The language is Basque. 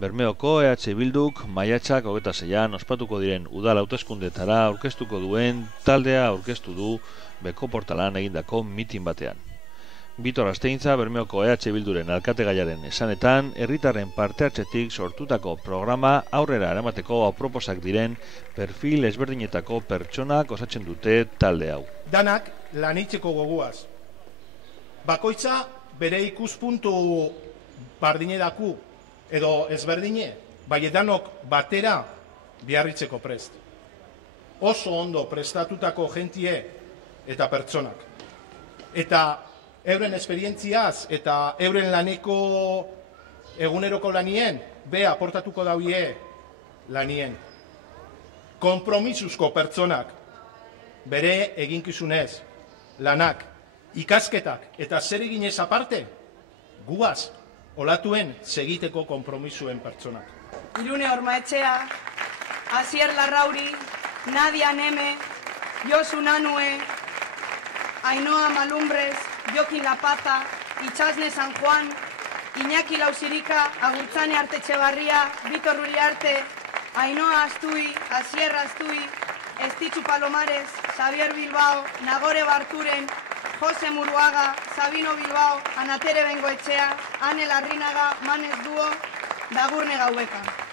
Bermeoko EH Bilduk maiatzak 26an ospatuko diren udal hauteskundetara aurkeztuko duen taldea aurkeztu du Beko portalan egindako mitin batean. Bitor Asteintza Bermeoko EH Bilduren alkategaiaren esanetan, herritarren parte hartzetik sortutako programa aurrera eramateko aproposak diren perfil ezberdinetako pertsonak osatzen dute talde hau. Danak lanitzeko goguaz. Bakoitza bere ikuspuntu bardinedaku edo ezberdine, bai danok batera biarritzeko prest. Oso ondo prestatutako jentie eta pertsonak. Eta euren esperientziaz eta euren laneko eguneroko lanien, be aportatuko dauie lanien. Konpromisuzko pertsonak, bere eginkizunez, lanak, ikasketak eta zer eginez aparte, guaz, olatuen segiteko konpromisuen pertsonak. Irune Ormaetxea, Asier Larrauri, Nadia Neme, Josu Nanue, Ainhoa Malumbres, Jokin Lapaza, Itxasne San Juan, Iñaki Lausirika, Agurtzane Artetxebarria, Bitor Uriarte, Ainhoa Astui, Asier Astui, Estitxu Palomares, Xavier Bilbao, Nagore Barturen, Jose Muruaga, Sabino Bilbao, Anatere Bengoetxea, Ane Larrinaga, Manez Duo, Dagurne Gaueka.